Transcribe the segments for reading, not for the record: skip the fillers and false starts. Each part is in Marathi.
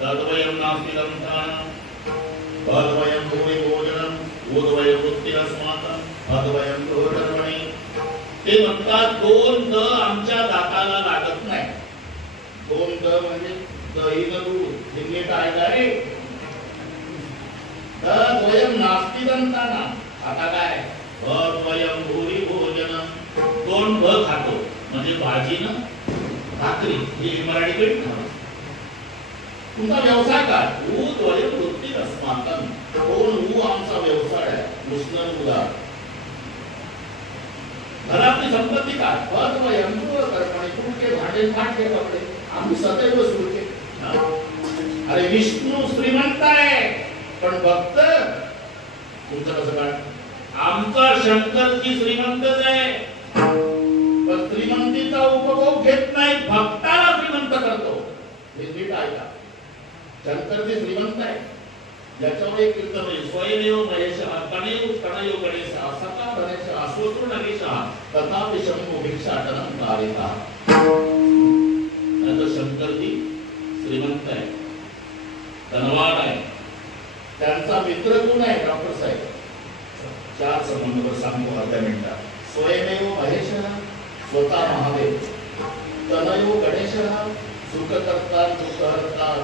तद्वयं नास्ति दंतानं तद्वयं भूमि भोजनं उद्वयं वृत्तिरस्माकं तद्वयं गृहकर्मणि. ते म्हणतात दोन द आमच्या दाताला लागत नाही. दोन द म्हणजे दही न दूध हे काय रे. तद्वयं नास्ति दंतानं. आता काय तद्वयं भूरि भोजनं. दोन भ खातो म्हणजे भाजी न भाकरी. ही मराठीकडे तुमचा व्यवसाय काय. उद्वयं वृत्तिरस्माकं. दोन ऊ आमचा व्यवसाय आहे. उष्ण उदार. घरातली संपत्ती काय. तद्वयं गृहकर्मणि. तुमचे भांडे फाटके कपडे आम्ही सदैव सुरके. अरे विष्णू श्रीमंत आहे पण भक्त तुमचं कसं काय. आमचा शंकरजी श्रीमंतच आहे पण श्रीमंतीचा उपभोग घेत नाही. भक्ताला श्रीमंत करतो. हे नीट ऐका. शंकरजी श्रीमंत आहे. याच्यावर एक कीर्तन आहे. स्वयमेव महेशः कणेव कणयो गणेशः सखा गणेशः स्वतृ नगेशः तथापि शंभो भिक्षाटनं कारितः. शंकरजी श्रीमंत आहे धनवान आहे. त्यांचा मित्र कोण आहे. डॉक्टर साहेब. चार संबंध सांगतो अर्ध्या मिनिटात. स्वयमेव महेशः स्वतः महादेव. तनयो गणेशः सुख करतात दुःख हरतात.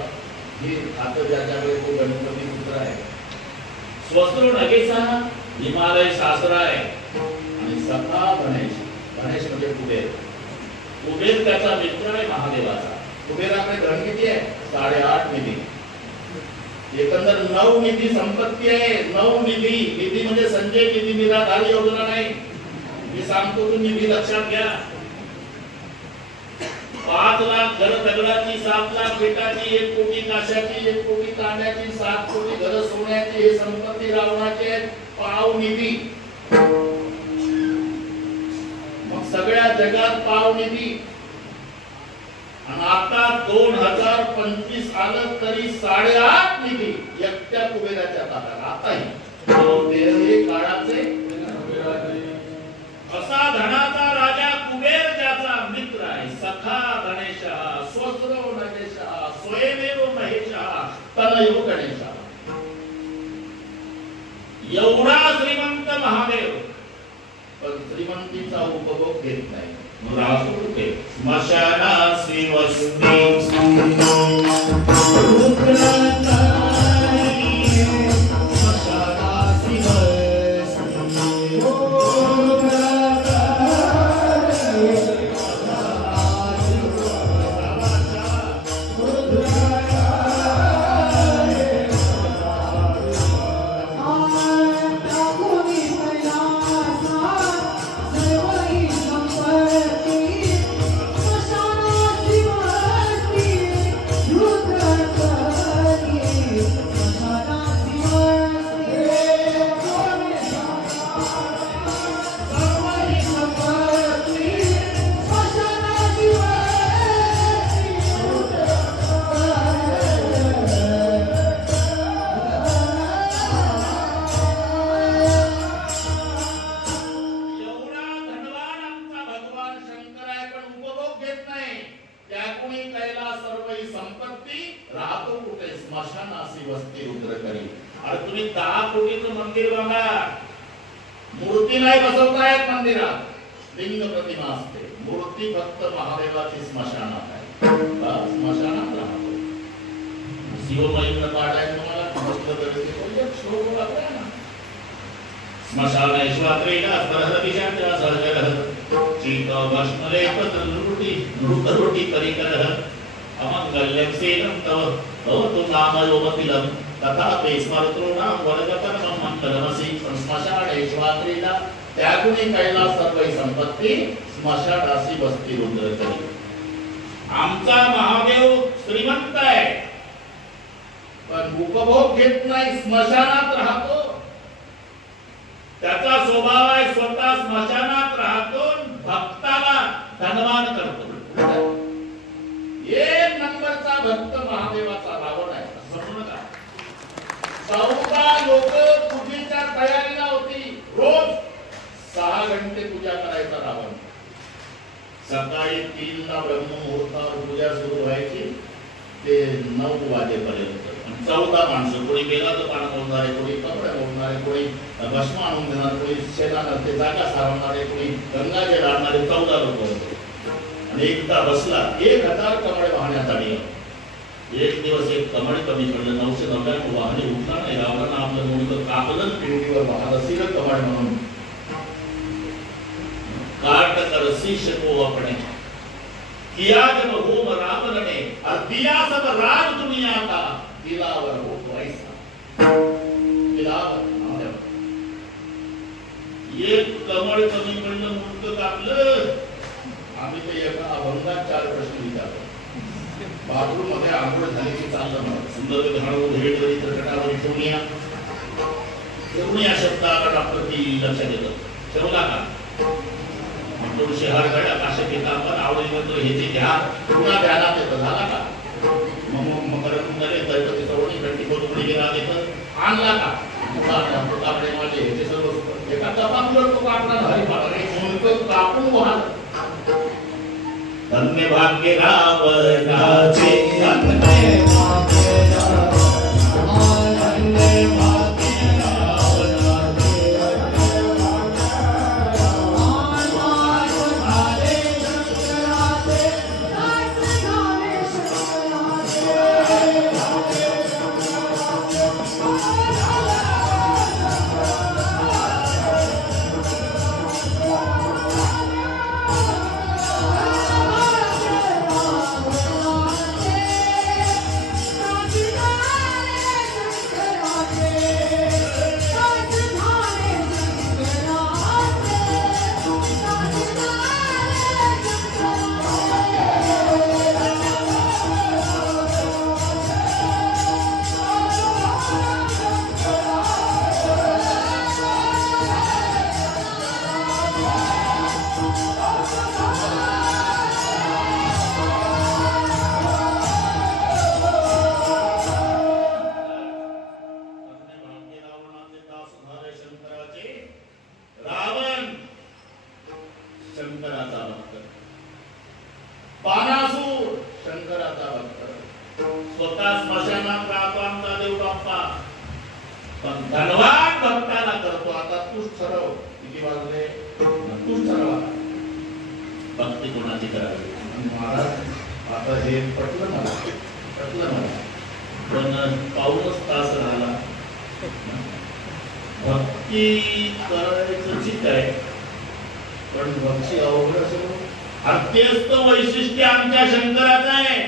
हे आता ज्याच्याकडे तो गणपती पुत्र आहे. स्वस्त्र नगेशः हिमालय सासरा आहे. आणि सखा गणेश. गणेश म्हणजे कुबेर. कुबेर त्याचा मित्र आहे महादेवाचा. कुबेराकडे धन किती आहे. 8.5 निधी. एकंदर 9 निधी संपत्ती आहे. 9 निधी. निधी म्हणजे संजय निधी निराधार योजना नाही. मी सांगतो तू निधी लक्षात घ्या. 5 लाख घर दगडाची, 7 लाख बेटाची, 1 कोटी काशाची, 1 कोटी तांब्याची, 7 कोटी घर सोन्याची. हे संपत्ती रावणाची आहे. पाव निधी. मग सगळ्या जगात पाव निधी. आणि आता 2025 आलं तरी 8.5 निधी एकट्या कुबेराच्या ताब्यात. आताही काळाचे असा धनाचा राजा कुबेर ज्याचा मित्र आहे. सखा गणेशः स्वस्त्र नगेशः स्वयमेव महेशः तनयो गणेशः. एवढा श्रीमंत महादेव पण श्रीमंतीचा उपभोग घेत नाही. स्मशानासी वस्ती मूर्ती नाही बसवता येत मंदिरात. लिंग प्रतिमा असते. मूर्ती फक्त महादेवाची स्मशानात आहे. स्मशानात राहतो. शिवमहिम्न पाठायला तुम्हाला समजलं तरी ते श्लोक लागला ना. स्मशानेश्वरेण प्रहरदिशांच्या सर्जरः चीत भस्मलेपत नृपरोटी परिकरः अमंगल्यं सेनं तव भवतु नामयोमतिलं तथापि स्मर्तॄणां वर्गकर्मं मङ्गलमसि. स्मशानेश्वरेण त्यागुणी कैलास सर्व संपत्ती स्मशानासी वस्ती रुद्र करी. आमचा महादेव श्रीमंत आहे पण उपभोग घेत नाही. स्मशानात राहतो. त्याचा स्वभाव आहे स्वतः स्मशानात राहतो. भक्ताला धनवान करतो. एक नंबरचा भक्त महादेवाचा रावण आहे. समजू नका. 14 लोक पूजेच्या तयारीला होती. रोज 6 घंटे पूजा करायचा रावण. सकाळी 3 ला ब्रह्ममुहूर्तावर पूजा सुरू व्हायची ते 9 वाजेपर्यंत. 14 माणसं, कोणी बेलाचं पानं मोडणारे, कोणी कपडे मोडणारे, कोणी भस्म आणून देणार, कोणी शेणानं ते जागा सारवणारे, कोणी गंगाजल आणणारे 14 लोक होते. आणि एकदा बसला 1000 कमळे वाहण्यासाठी. एक दिवस एक कमळ कमी पडलं, 999 वाहने उठला नाही. रावणानं आपलं मुंडकं कापलं, पिंडीवर वाहन असेल कमळ म्हणून. काट कर शीश को अपने किया जब होम रावण ने, और दिया सब राज दुनिया का, दिलावर हो वैसा दिलावर. एक कमळ कमी पडलं, मुंडकं कापलं. आम्ही ते एका अभंगात 4 प्रश्न विचारले. बाथरूम मध्ये आंघोळ झाली की चाललं मला सुंदर घालून भेटवरी तटावर ठेवूया. शब्दाला डॉक्टर ती लक्षात येतं. ठेवला का थोडीशी हळहळ आकाशात येतं, आपण आवडीवर हे ते घ्या, पुन्हा ध्यानात येतं. झाला का मग गणपती चवणी घंटी कोणी गेला येतं. आणला का आपले माझे हे सर्व एका तपासलं तो काढणार हरी पाडा कापून वाहन. धन्य भाग्य रावणाचे, धन्य भाग्य धनवान भक्ताला करतो. आता तूच ठरव किती वाजले, तूच ठरवा भक्ती कोणाची करावी. महाराज आता हे पटलं मला, पण पाऊलच तास राहिला. भक्ती करायचं ठीक आहे, पण भक्ती अवघड असेल. अत्यंत वैशिष्ट्य आमच्या शंकराचं आहे.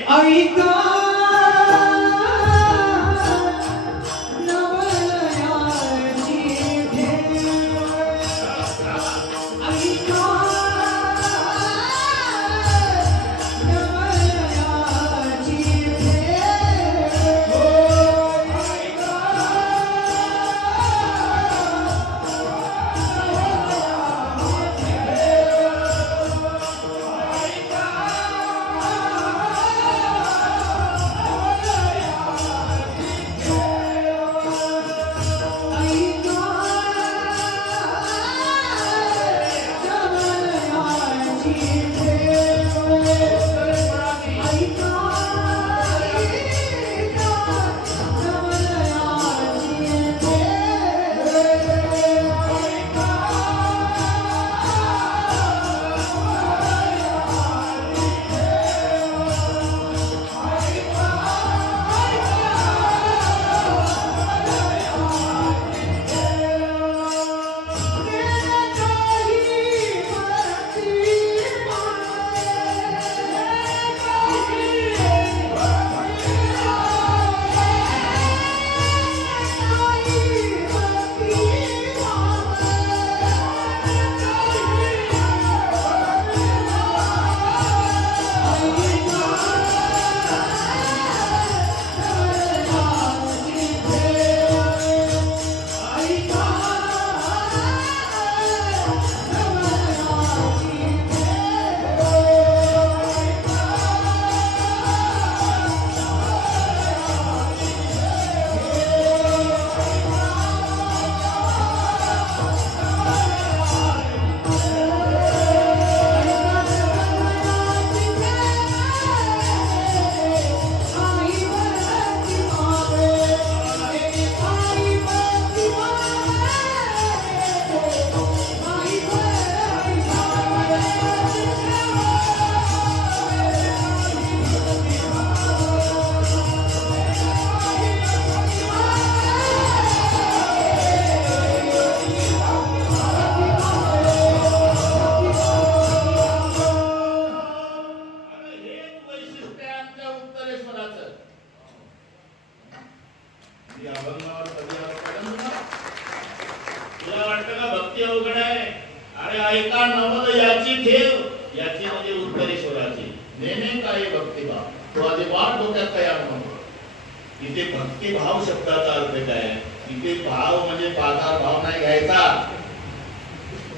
की अभंगावर कधी आरोप आहे ना? तुला वाटतं का भक्ती अवघड आहे? अरे ऐका नवद याची ठेव, याची म्हणजे उत्तरेश्वराची नेने काय भक्तिभाव. तो आधी वाट डोक्यात तयार नको. इथे भक्तिभाव शब्दाचा अर्थ काय? इथे भाव म्हणजे पादार भाव नाही घ्यायचा.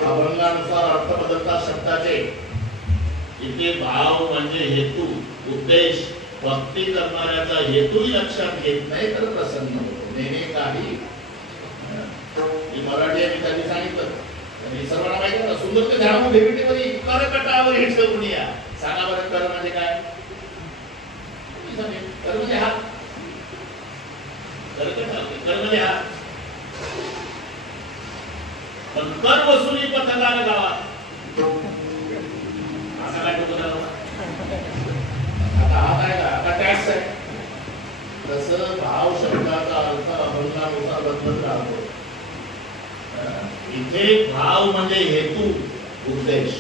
अभंगानुसार अर्थ बदलतात शब्दाचे. इथे भाव म्हणजे हेतू, उद्देश. भक्ती करणाऱ्याचा हेतूही लक्षात घेत नाही तर प्रसन्न होतो. नेने काही मराठी आहे, मी त्यांनी सांगितलं. सर्वांना माहिती आहे ना, सुंदर ते झाडू भेटीमध्ये करकटावर हिटलं कुणी या. सांगा बरं, कर म्हणजे काय? कर म्हणजे हात. कर म्हणजे हात. पण कर वसुली पथकाला गावात असं काय होतं? आता हात आहे का? आता टॅक्स आहे. तसं भाव शब्दाचा अर्थ अभंगानुसार बदलत राहतो. इथे भाव म्हणजे हेतू, उद्देश.